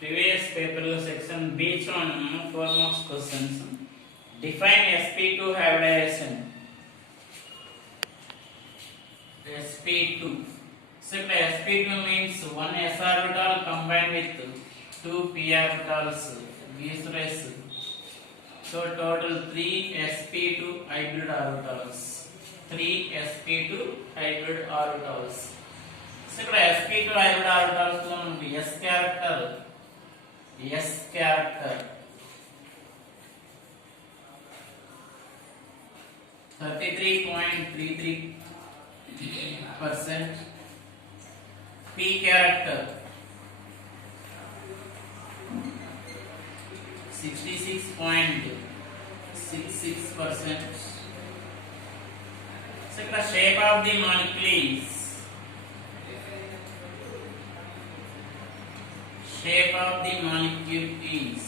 Previous paper section beach on 4 marks questions. Define sp2 hybridization. sp2. So sp2 means one s orbital combined with two p orbitals. So total 3 sp2 hybrid orbitals. 3 sp2 hybrid orbitals. So sp2 hybrid orbitals lo s character 33.33%, p character 66.66%. So shape of the molecule is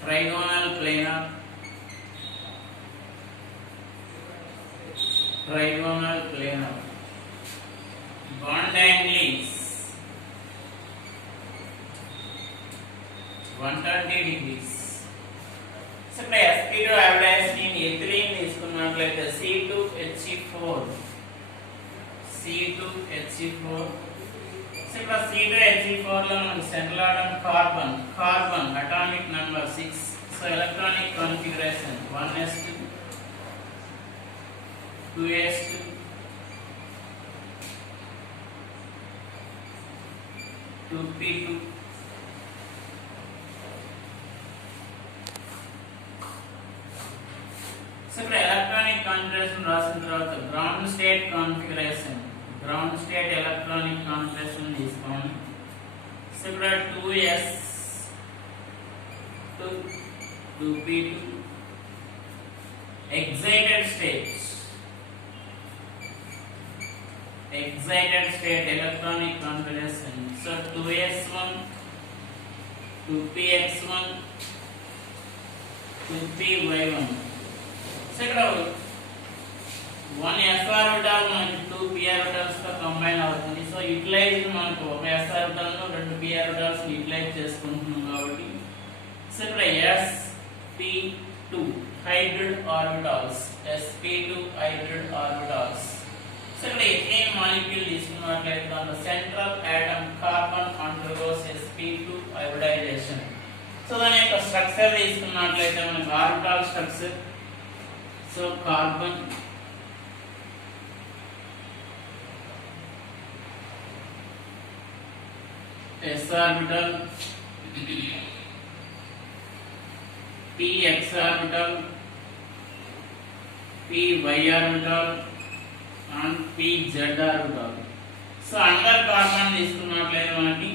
trigonal planar. Bond angle is 120 degrees. So sp2 hybridization in ethylene తీసుకున్నట్లయితే C2H4. So ఇక్కడ C2H4 లో మనకు central atom carbon atomic number 6. So electronic configuration 1s2 2s2 2p2 so ఇక్కడ electronic configuration రాసిన తర్వాత ground state electronic configuration తీసుకోండి. So ఇక్కడ 2s 2p2 excited state electronic configuration. So 2s1 2px1 2py1. So ఇక్కడ 1 s orbital మనకి 2 p orbitals తో combine అవుతుంది. So utilise మనకు ఒక s ఆర్బిటల్ ను 2 p ఆర్బిటల్స్ యూటిలైజ్ చేసుకుంటున్నాం కాబట్టి సో ఇక్కడ sp2 hybrid orbitals. సో ఇక్కడ ఎథేన్ మాలిక్యూల్ తీసుకున్నట్లయితే దాంట్లో central atom carbon undergoes sp2 hybridisation. So దాని యొక్క స్ట్రక్చర్ తీసుకున్నట్లయితే మనకు orbital structure. So carbon s orbital, px orbital, py orbital and pz orbital. So under carbon తీసుకున్నట్లయితే మనకి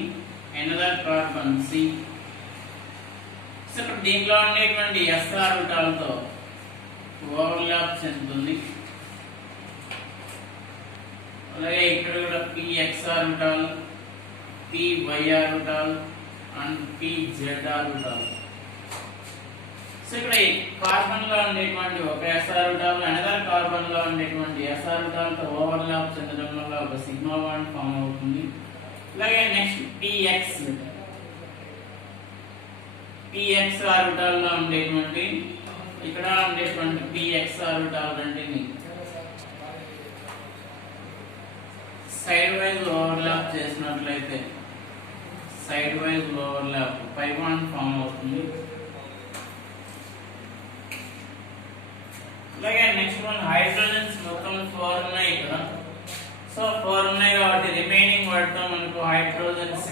అనదర్ కార్బన్ c. సో ఇప్పుడు దీంట్లో ఉండేటువంటి s ఆర్బిటల్ తో ఓవర్లాప్ చెందుతుంది. అలాగే ఇక్కడ కూడా px orbital, py orbital and pz orbital. So ఇక్కడ కార్బన్ లో ఉండేటువంటి ఒక s ఆర్బిటల్ అనదర్ కార్బన్ లో ఉండేటువంటి s ఆర్బిటల్ తో ఓవర్లాప్ చెందడం వల్ల ఒక సిగ్మా బాండ్ ఫామ్ అవుతుంది. అలాగే నెక్స్ట్ px ఆర్బిటల్ లో ఉండేటువంటి ఇక్కడ ఉండేటువంటి px ఆర్బిటల్ రెంటిని సైడ్ వైజ్ ఓవర్లాప్ చేసినట్లయితే పై బాండ్ ఫామ్ అవుతుంది. అలాగే నెక్స్ట్ వన్ హైడ్రోజన్స్ మొత్తం 4 ఉన్నాయి ఇక్కడ. సో 4 ఉన్నాయి కాబట్టి రిమైనింగ్ వాటితో మనకు హైడ్రోజన్స్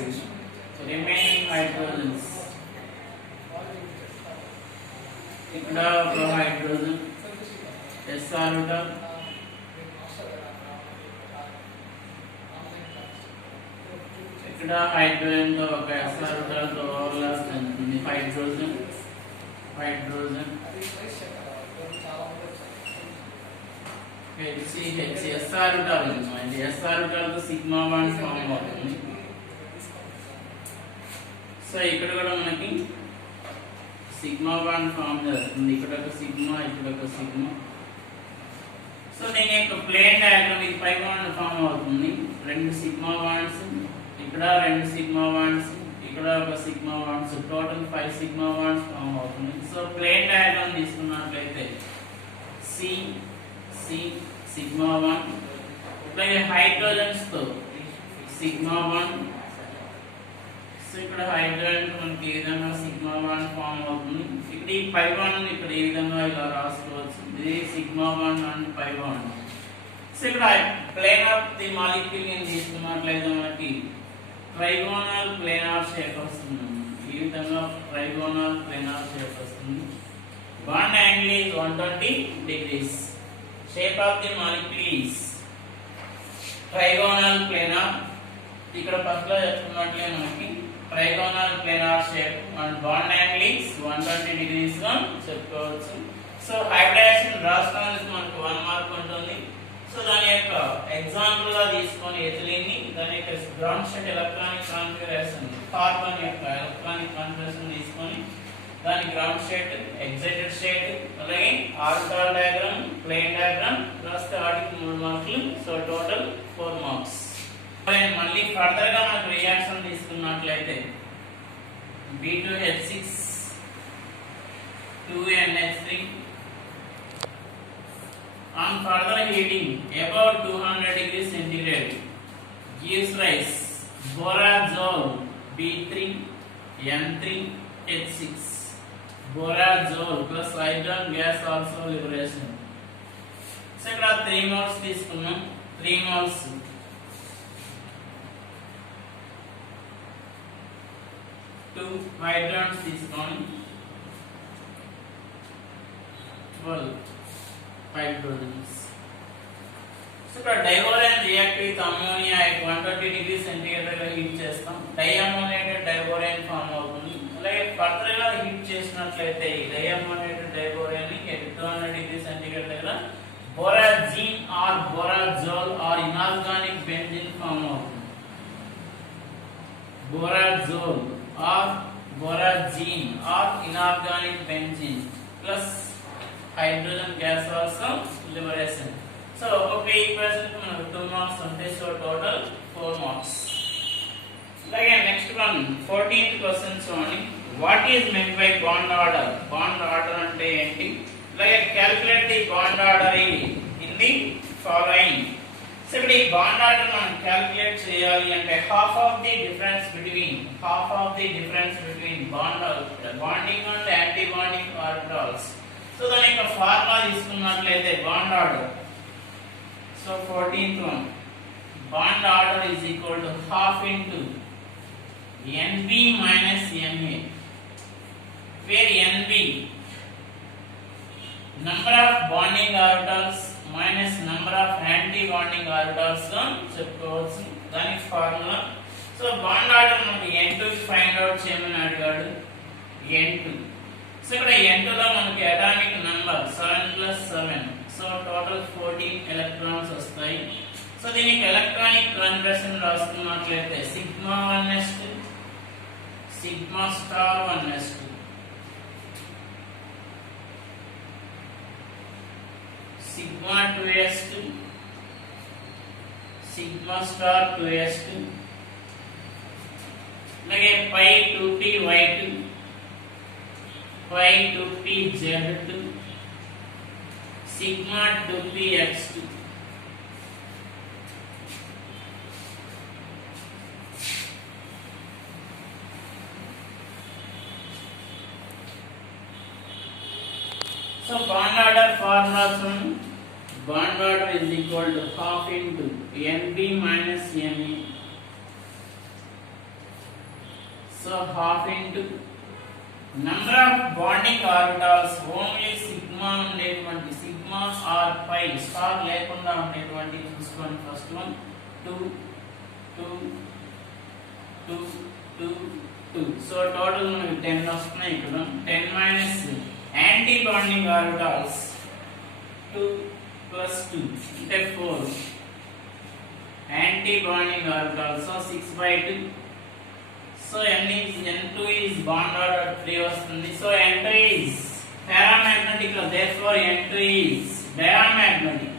ఇక్కడ ఒక హైడ్రోజన్ s ఆర్బిటల్, ఇక్కడ హైడ్రోజన్ తో ఒక s ఆర్బిటల్ తో ఓవర్లాప్ చెందుతుంది. హైడ్రోజన్ s ఆర్బిటల్ ఉంది. s ఆర్బిటల్ తో సిగ్మా బాండ్ ఫామ్ అవుతుంది. సో ఇక్కడ కూడా మనకి సిగ్మా బాండ్ ఫామ్ చేస్తుంది. ఇక్కడ ఒక సిగ్మా. సో దీని యొక్క ప్లేన్ డయాగ్రామ్ ఇది పై బాండ్ ఫామ్ అవుతుంది. రెండు సిగ్మా బాండ్స్ ఇక్కడ 2 సిగ్మా బాండ్స్, ఇక్కడ ఒక sigma bonds, total 5 sigma bonds form అవుతుంది. సో ప్లేన్ డయాగ్రామ్ తీసుకున్నట్లయితే సి సి సిగ్మా 1, అలాగే హైడ్రోజన్స్ తో సిగ్మా 1. సో ఇక్కడ హైడ్రోజన్ మనకి ఈ విధంగా సిగ్మా 1 ఫామ్ అవుతుంది. ఇక్కడ ఈ పై బాండ్ ఇక్కడ ఈ విధంగా ఇలా రాసుకోవచ్చు. ఇది sigma 1 and pi bond. So ఇక్కడ ప్లేన్ ఆఫ్ ది మాలిక్యూల్ ని తీసుకున్నట్లయితే మనకి ట్రైగోనల్ ప్లేనార్ షేప్ వస్తుంది. ఈ విధంగా ట్రైగోనల్ ప్లేనార్ షేప్ వస్తుంది. Bond angle is 120 degrees. Shape of the molecule is trigonal planar. ఇక్కడ ఫస్ట్ లో చెప్పుకున్నట్లే మనకి trigonal planar shape and bond angle is 120 degrees గా చెప్పుకోవచ్చు. సో హైబ్రిడైజేషన్ రాసుకోవడానికి మనకు 1 మార్క్ ఉంటుంది. సో దాని యొక్క ఎగ్జాంపుల్ గా తీసుకొని ఎథిలీన్ ని దాని యొక్క ground state electronic configuration, carbon యొక్క ఎలక్ట్రానిక్ కాన్ఫిగరేషన్ తీసుకొని దాని గ్రౌండ్ స్టేట్, ఎగ్జైటెడ్ స్టేట్, అలాగే ఆర్బిటాల్ డయాగ్రామ్, ప్లేన్ డయాగ్రామ్ రాస్తే వాటికి 3 మార్కులు. So total 4 marks. మళ్ళీ ఫర్దర్ గా మనకు రియాక్షన్ తీసుకున్నట్లయితే B2H6 2NH3 on further heating about 200 degrees centigrade gives rise borazole B3N3H6. borazole plus hydrogen gas also liberation. So ఇక్కడ 3 moles తీసుకున్నాం. 3 moles 2 hydrogens తీసుకొని 12 hydrogens. సో ఇక్కడ diborane react with ammonia at 120 degrees centigrade దగ్గర heat చేస్తాం. Diammoniated డైవోరెన్ form అవుతుంది. అలాగే further గా heat చేసినట్లయితే ఈ డైఅమ్మోనేటెడ్ డైవోరెన్ ని at 200 degrees centigrade దగ్గర borazine or borazole or inorganic benzene form అవుతుంది. Borazole or borazine or inorganic benzene plus hydrogen gas also liberation. So ఒక్కొక్క ఈక్వేషన్ కి మనకు 2 మార్క్స్ ఉంటాయి. So total 4 marks. అలాగే నెక్స్ట్ వన్ 14th క్వశ్చన్ చూడండి. What is meant by bond order? Bond order అంటే ఏంటి? అలాగే calculate the bond order in the following. So ఇక్కడ ఈ బాండ్ ఆర్డర్ మనం క్యాలిక్యులేట్ చేయాలి అంటే half of the difference between bonding and anti bonding orbitals. So దాని యొక్క ఫార్ములా తీసుకున్నట్లయితే bond order. So 14th one, bond order is equal to half into NB minus NA, where NB number of bonding orbitals minus number of anti-bonding orbitals గా చెప్పుకోవచ్చు. దాని formula. So bond order మనకి N2 కి find out చేయమని అడిగాడు. N2. So ఇక్కడ N2 లో మనకి atomic number 7+7. So total 14 electrons వస్తాయి. సో దీనికి ఎలక్ట్రానిక్ కాన్ఫిగరేషన్ రాసుకున్నట్లయితే sigma 1s2 sigma star 1s2 sigma 2s2 sigma star 2s2 అలాగే pi 2p y2 pi 2p z2 sigma 2p x2. So bond order formula from bond order is equal to half into NB minus NA. So half into number of bonding orbitals only sigma ఉండేటువంటి sigma or pi star లేకుండా ఉండేటువంటి చూసుకోండి. First one 2 2 2 2 2. So total మనకి 10 వస్తున్నాయి. ఇక్కడ 10 minus anti bonding orbitals 2 plus 2 అంటే 4 anti bonding orbitals. So 6/2. So N2 is bond order 3 వస్తుంది. So N2 is paramagnetic, therefore N2 is diamagnetic.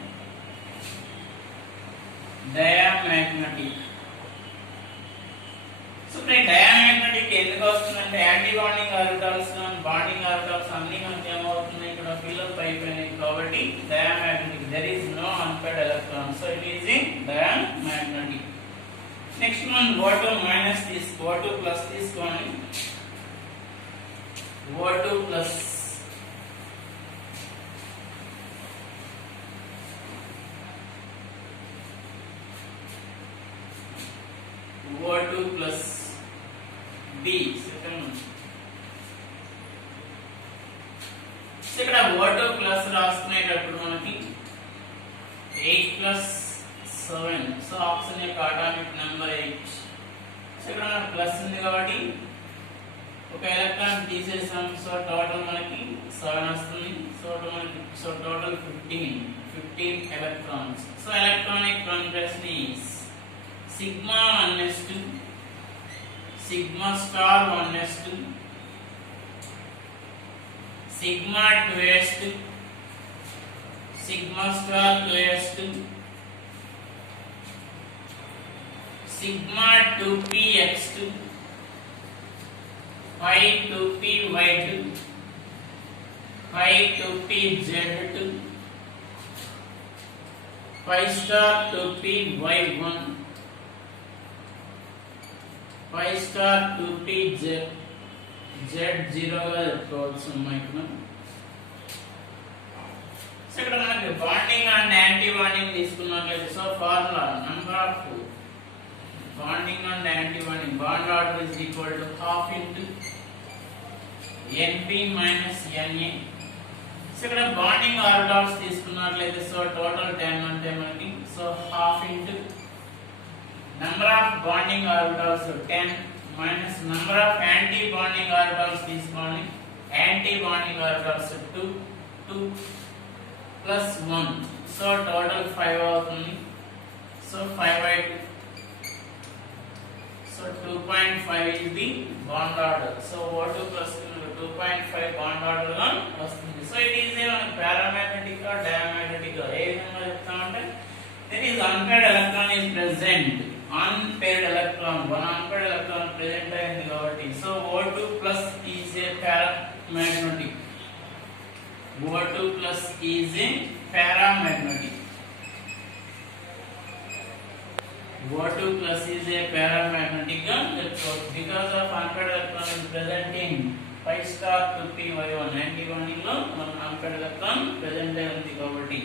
So ఇక్కడ diamagnetic ఎందుకు వస్తుందంటే anti bonding orbitals bonding orbitals అన్ని మనకి ఏమవుతున్నాయి ఇక్కడ ఫిల్ అప్ అయిపోయినాయి కాబట్టి diamagnetic there is no unpaired electron so it is a diamagnetic next మనం O2 మైనస్ O2 ప్లస్ తీసుకోండి O2 plus O2 plus B second one so ఇక్కడ O2 plus రాసుకునేటప్పుడు మనకి 8 ప్లస్ 7 సో ఆప్షన్ యొక్క atomic number 8 so ఇక్కడ మనకి plus ఉంది కాబట్టి ఒక ఎలక్ట్రాన్ తీసేసాం సో టోటల్ మనకి 7 వస్తుంది so total 15 electrons so electronic configuration is sigma 1s2 sigma star 1s2 sigma 2s2 sigma star 2s2 sigma 2px2 pi 2py2 pi 2pz2 pi star 2py1 pi star 2p z0 గా చెప్పుకోవచ్చు ఇక్కడ so ఇక్కడ మనకి bonding and anti bonding తీసుకున్నట్లయితే so formula number of bonding and anti bonding bond order is equal to half into np minus na so ఇక్కడ bonding orbitals తీసుకున్నట్లయితే so total 10 అంటే మనకి so half into number of bonding orbitals 10 minus number of anti bonding orbitals తీసుకోండి anti bonding orbitals 2 plus 1 so total 5 అవుతుంది so 5/2 so 2.5 is the bond order so O2 plus 2.5 bond order గా వస్తుంది so it is a paramagnetic or diamagnetic ఏ విధంగా చెప్తామంటే there is unpaired electron is present unpaired electron one unpaired electron present అయింది కాబట్టి so O2 plus is a paramagnetic O2 plus is a paramagnetic O2 plus is a paramagnetic because of unpaired electron is present in pi star 2py1 anti bonding లో మన unpaired electron present అయింది కాబట్టి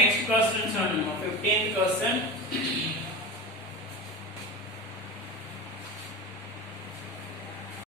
next question చూడండి 15th question